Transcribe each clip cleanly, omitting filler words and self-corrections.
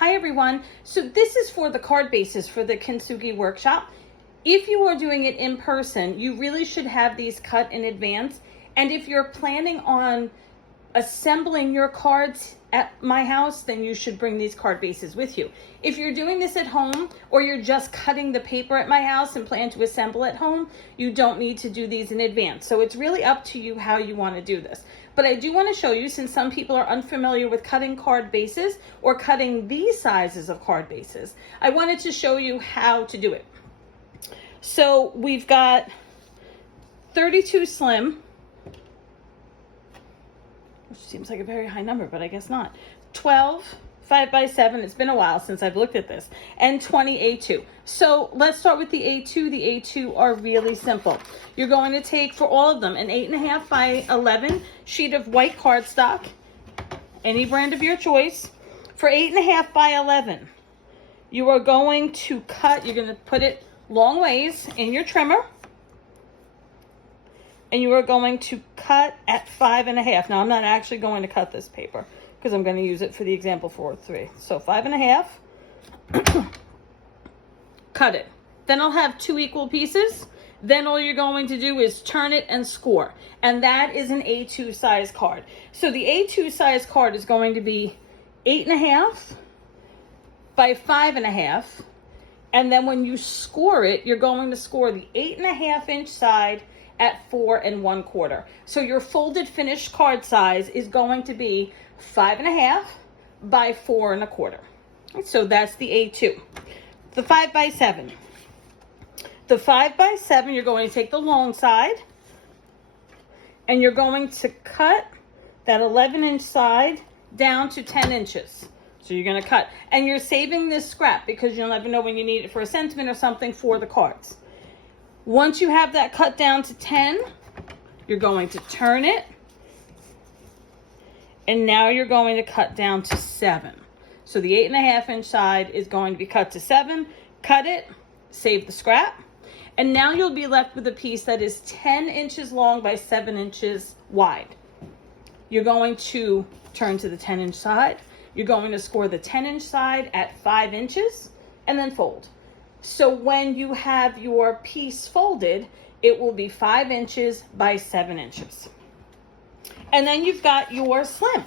Hi everyone. So this is for the card bases for the Kintsugi workshop. If you are doing it in person, you really should have these cut in advance. And if you're planning on assembling your cards at my house, then you should bring these card bases with you. If you're doing this at home, or you're just cutting the paper at my house and plan to assemble at home, you don't need to do these in advance. So it's really up to you how you want to do this. But I do want to show you, since some people are unfamiliar with cutting card bases or cutting these sizes of card bases, I wanted to show you how to do it. So we've got 32 slim, which seems like a very high number, but I guess not. 12 5x7, it's been a while since I've looked at this, and 20 A2. So let's start with the A2. The A2 are really simple. You're going to take, for all of them, an 8.5 by 11 sheet of white cardstock, any brand of your choice. For 8.5 by 11, you are going to cut, you're going to put it long ways in your trimmer, and you are going to cut at 5.5. Now, I'm not actually going to cut this paper because I'm going to use it for the example 4-3. So 5.5, cut it. Then I'll have 2 equal pieces. Then all you're going to do is turn it and score. And that is an A2 size card. So the A2 size card is going to be 8.5 by 5.5. And then when you score it, you're going to score the 8.5 inch side at 4 1/4. So your folded finished card size is going to be 5.5 by 4 1/4. So that's the A2. The 5x7. The 5x7, you're going to take the long side and you're going to cut that 11 inch side down to 10 inches. So you're going to cut, and you're saving this scrap because you'll never know when you need it for a sentiment or something for the cards. Once you have that cut down to 10, you're going to turn it, and now you're going to cut down to 7. So the 8.5 inch side is going to be cut to 7. Cut it, save the scrap, and now you'll be left with a piece that is 10 inches long by 7 inches wide. You're going to turn to the 10 inch side. You're going to score the 10 inch side at 5 inches and then fold. So when you have your piece folded, it will be 5 inches by 7 inches. And then you've got your slim.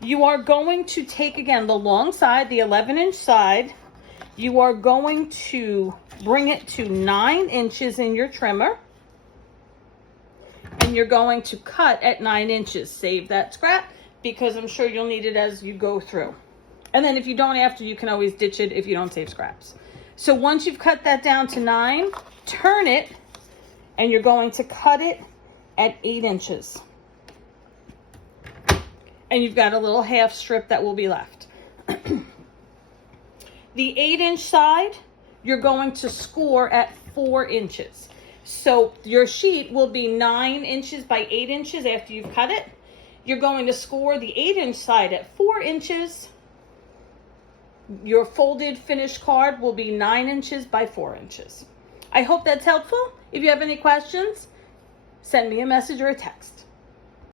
You are going to take, again, the long side, the 11 inch side. You are going to bring it to 9 inches in your trimmer. And you're going to cut at 9 inches. Save that scrap because I'm sure you'll need it as you go through. And then if you don't after, you can always ditch it if you don't save scraps. So once you've cut that down to 9, turn it, and you're going to cut it at 8 inches. And you've got a little half strip that will be left. The 8 inch side, you're going to score at 4 inches. So your sheet will be 9 inches by 8 inches after you've cut it. You're going to score the 8 inch side at 4 inches. Your folded finished card will be 9 inches by 4 inches. I hope that's helpful. If you have any questions, send me a message or a text.